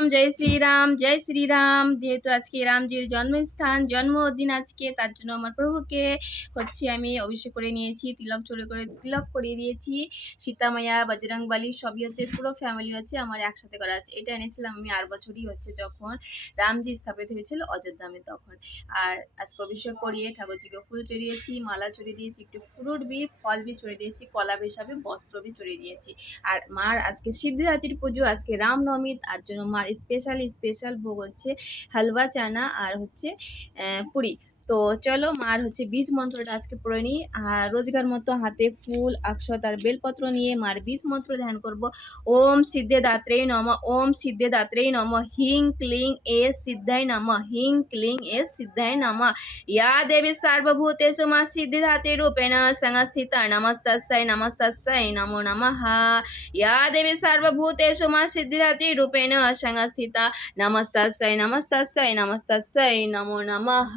রাম, জয় শ্রীরাম জয় শ্রীরাম যেহেতু আজকে রামজির জন্মস্থান, জন্মদিন আজকে, তার জন্য আমার প্রভুকে হচ্ছে আমি অভিষেক করে নিয়েছি, তিলক চড়ে করে, তিলক করিয়ে দিয়েছি। সীতামায়া বজরং বালি সবই হচ্ছে পুরো ফ্যামিলি হচ্ছে আমার একসাথে করা আছে। এটা এনেছিলাম আমি আর বছরই হচ্ছে যখন রামজি স্থাপিত হয়েছিল অযোধ্যামে তখন। আর আজকে অভিষেক করিয়ে ঠাকুরজিকে ফুল চড়িয়েছি, মালা চড়িয়ে দিয়েছি, একটু ফ্রুট বি, ফল বি চড়িয়ে দিয়েছি, কলা হিসাবে বস্ত্র বি চড়িয়ে দিয়েছি। আর মার আজকে সিদ্ধিদাতির পুজো, আজকে রামনবমী, তার জন্য মার স্পেশাল স্পেশাল ভোগ হচ্ছে হালুয়া চানা আর হচ্ছে পুরি। তো চলো মার হচ্ছে বীজ মন্ত্রটা আজকে পড়ে নিই। আর রোজগার মতো হাতে ফুল, অক্ষত আর বেলপত্র নিয়ে মার বীজ মন্ত্র ধ্যান করব। ওম সিদ্ধে দাত্রে নম, ওম সিদ্ধে দাত্রে নম, হিং ক্লিং এ সিদ্ধাই নম, হিং ক্লিং এ সিদ্ধাই নম। ইয়া দেবী সার্বভূতেষু মা সিদ্ধিধাতে রূপেণ সংস্থিত নমস্তস্যায় নমস্তস্যায় নমো নমঃ। ইয়া দেবী সার্বভূতেষু মা সিদ্ধিধাতে রূপেণ সংস্থিতা নমস্তস্যায় নমস্তস্যায় নমস্তস্যায় নমো নমঃ।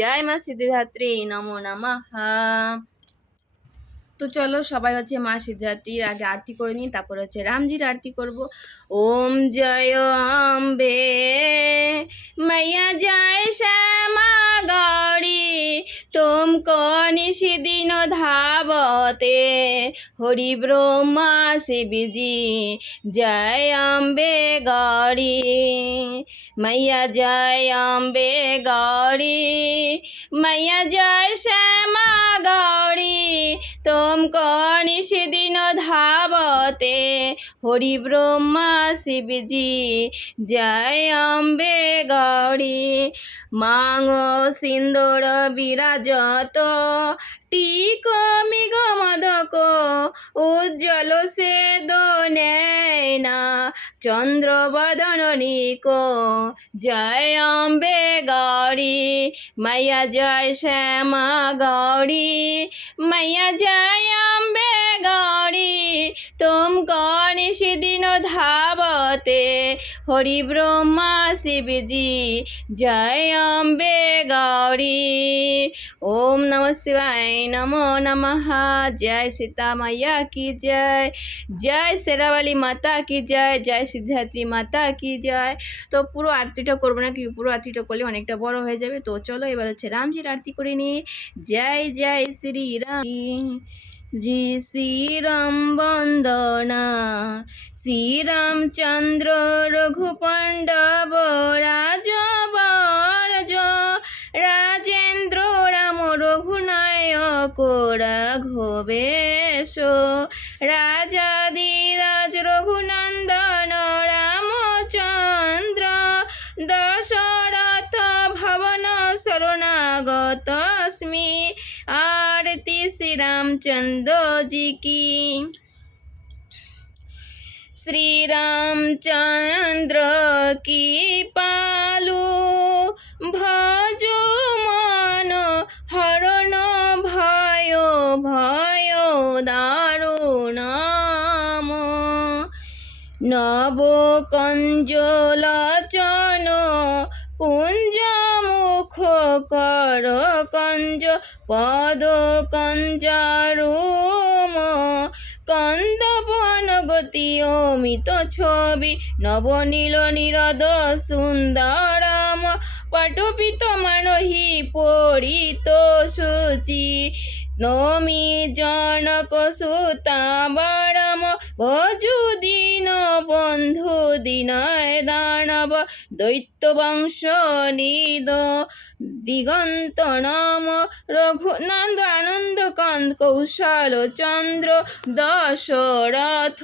জয় মা সিদ্ধিধাত্রী নমো নমঃ তো চলো সবাই হচ্ছে মা সিদ্ধার্থীর আগে আরতি করে নিই, তারপর হচ্ছে রামজির আরতি করব। ওম জয় অম্বে, মাইয়া জয় শ্যামা গৌরী তোমকো নিশিদিন ধাবতে, হরি ব্রহ্মা শিবজি জয় অম্বে গৌরী মাইয়া জয় অম্বে গৌরী মাইয়া জয় শ্যামা গৌরী তোমকো নিষিদিন ধাবতে হরি ব্রহ্মা শিবজি, জয় অম্বে গৌরী। মাং সিন্দুর বিরাজত, টিক মিগ মদক উজ্জ্বল সে না। চন্দ্র বদন নিক জয় অম্বে গৌরী মাইয়া জয় শ্যামা গৌরী মাইয়া জয় অম্বে গৌরী তুম কণি সেদিন ধাবতে হরি ব্রহ্মা শিবজি, জয় অম্বে গৌরী। ওম নম শিবায়, নমো নমঃ, জয় সীতা মাইয়া কি জয়। জয় শেরাওয়ালি মাতা কি জয় জয় সিদ্ধাত্রী মাতা কি জয়। তো পুরো আরতিটা করব না কি, পুরো আরতিটা করলে অনেকটা বড় হয়ে যাবে। তো চলো এবার হচ্ছে রামজির আরতি করে নিই। জয় জয় শ্রী রাম জি শ্রীরাম বন্দনা শ্রীরামচন্দ্র রঘুপণ্ডব রাজ রাজেন্দ্র রাম রঘুনায়ক রাঘবেশ রাজাদিরাজ রঘুনন্দন রামচন্দ্র, দশরথ ভবন শরণাগতস্মি आरती श्री रामचंद्र जी की श्री रामचंद्र की पालू भजो मन हरण भयो भयो दारुणाम নব কঞ্জলচন কুঞ্জ মুখ কর কঞ্জ, পদ কঞ্জারুম কন্দবন গতি অমিত ছবি, নবনীল নিরদ সুন্দরম। পটপিত মানহি পরিত সূচি, নমি জনক সুতাবরম। ভজু দিন বন্ধু দিনয় দানব দৈত্য বংশ নিদ। দিগন্ত নম রঘুনন্দ আনন্দ কান্ত কৌশল চন্দ্র দশরথ।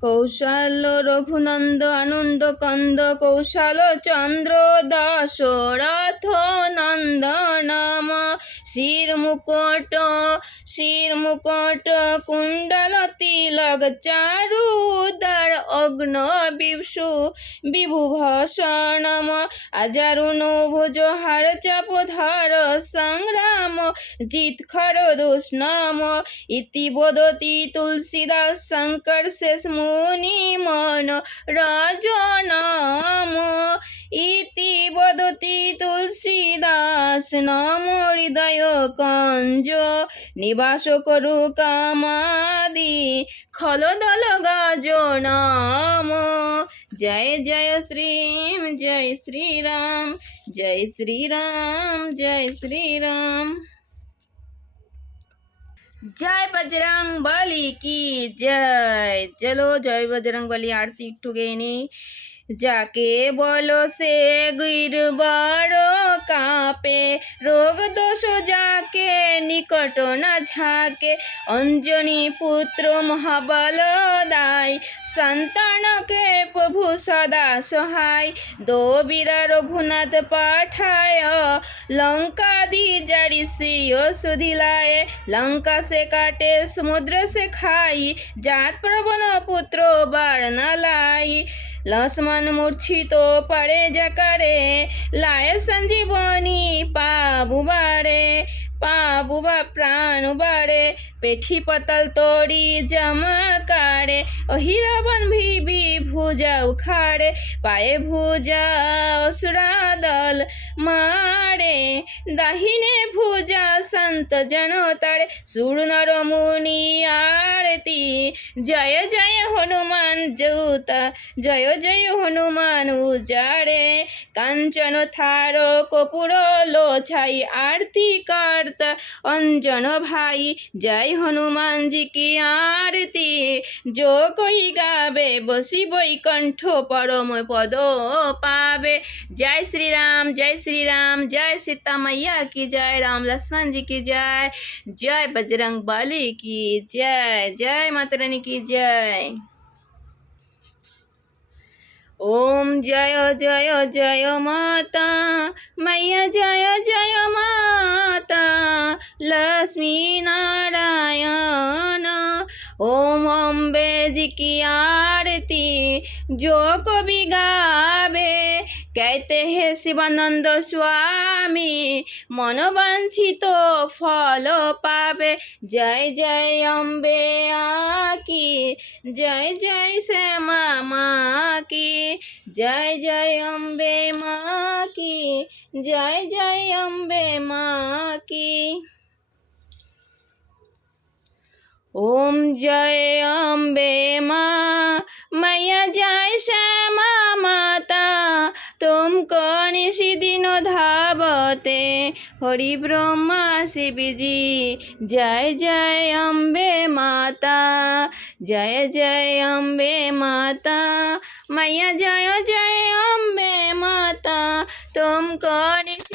কৌশল রঘুনন্দ আনন্দ কন্দ কৌশল চন্দ্র দশরথ নন্দ নাম শির মুকুট শির মুকুট কুণ্ডল তিলক চারু উদার অগ্ন বিভু বিভু ভূষণম আজারুণ ভুজ হার চাপ ধর সংগ্রাম জিত খর দুষ্ণম, ইতি বদতি তুলসীদাস শঙ্কর শেষ মুনি মন রাজনাম ইতি বদতি তুলসীদাস নাম হৃদয় কঞ্জ, নিবাস করু কামাদি, খল দল গাজ নাম। জয় জয় শ্রীম, জয় শ্রীরাম জয় শ্রীরাম জয় শ্রীরাম। জয় বজরং বলি কি জয়? চলো জয় বজরং বলি, আরতি একটু গেয়ে নিই। যাকে বলো সে গুইর বড় কাপে, রোগ দোষ যাকে, নিকট না ঝাঁকে। অঞ্জনী পুত্র মহাবল দায় সন্তানকে প্রভু সদা সহায়। দো বীরা রঘুনাথ পাঠায় লঙ্কাদি জারি সিও সুধিলায়। লঙ্কা সে কাটে, সমুদ্র সে খাই জাত প্রবণ পুত্র বারনালাই লক্ষ্মণ মূর্ছিত পারে জাকারে লায় সঞ্জীবনী পাবু বারে পাবু বা প্রাণ বারে পেঠি পতল তোড়ি জমাকারে ও হীরাবন ভিবি ভুজা উখাড়ে পায়ে ভুজা অসুরা দল মারে দাহিনে ভুজা সন্ত জনতারে সুর নর মুনি আরতি, জয় জয় হনুমান যৌতা, জয় জয় হনুমান উজারে কাঞ্চন থার কপুর লো ছাই আরতি কর্তা অঞ্জন ভাই, জয় হনুমানজি কি আরতি? যো কই গাবে, বসি বৈকণ্ঠ পরম পদ পাবে। জয় শ্রীরাম জয় শ্রীরাম, জয় সীতা মাইয়া কি জয়, রাম লক্ষ্মণ जी की জয়। জয় বজরং বালি কি জয় জয় মাতারানী কি জয়। ओम जय जय जय माता, मैया जय जय माता, लक्ष्मी नारायण। ओम अम्बे जी की आरती, जो को भी गावे কেতে হে শিবানন্দ স্বামী, মনোবাঞ্ছিত ফল পাবে। জয় জয় অম্বে আকি, জয় জয় শ্যামা মাকি, জয় জয় অম্বে মাকি, জয় জয় অম্বে মাকি। ওম জয় অম্বে মা, মায়া জয় শ্যামা तुमको निशि दिनो धावते हरि ब्रह्मा शिव जी जय जय अम्बे माता जय जय अम्बे माता मैया जय जय अम्बे माता तुमको निशि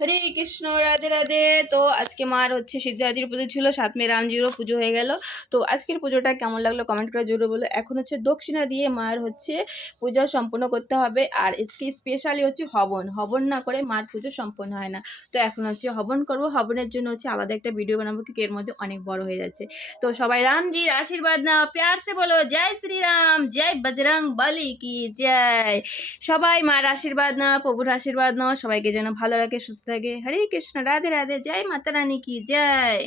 হরে কৃষ্ণ, রাধে রাধে। তো আজকে মার হচ্ছে সিদ্ধার্থীর পুজো ছিল, সাত মে রামজিরও পুজো হয়ে গেল। তো আজকের পুজোটা কেমন লাগল কমেন্ট করে জোরে বলো। এখন হচ্ছে দক্ষিণা দিয়ে মার হচ্ছে পূজা সম্পন্ন করতে হবে। আর আজকে স্পেশালি হচ্ছে হবন। হবন না করে মার পুজো সম্পন্ন হয় না। তো এখন হচ্ছে হবন করব। হবনের জন্য হচ্ছে আলাদা একটা ভিডিও বানাবো কি এর মধ্যে অনেক বড় হয়ে যাচ্ছে। তো সবাই রামজির আশীর্বাদ নাও প্যার সে বলো, জয় শ্রীরাম, জয় বজরং বলি কি জয়। সবাই মার আশীর্বাদ নাও, প্রভুর আশীর্বাদ নাও, সবাইকে যেন ভালো রাখে, সুস্থ থাকে হরে কৃষ্ণ রাধে রাধে জয় মাতা রানী কি জয়